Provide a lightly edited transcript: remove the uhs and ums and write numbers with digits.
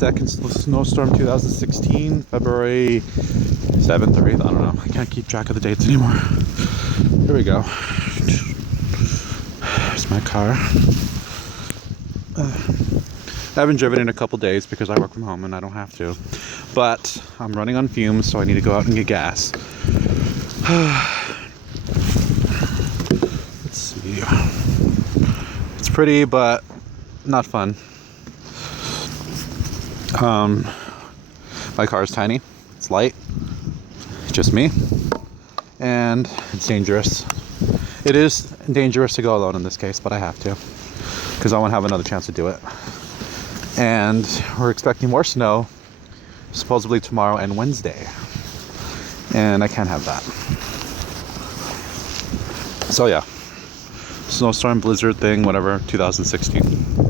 second snowstorm 2016, February 7th or 8th, I don't know. I can't keep track of the dates anymore. Here we go. There's my car. I haven't driven in a couple days because I work from home and I don't have to. But I'm running on fumes, so I need to go out and get gas. Let's see. It's pretty, but not fun. My car is tiny. It's light. It's just me. And it's dangerous. It is dangerous to go alone in this case, but I have to. Because I won't have another chance to do it. And we're expecting more snow, supposedly tomorrow and Wednesday. And I can't have that. So yeah. Snowstorm, blizzard thing, whatever, 2016.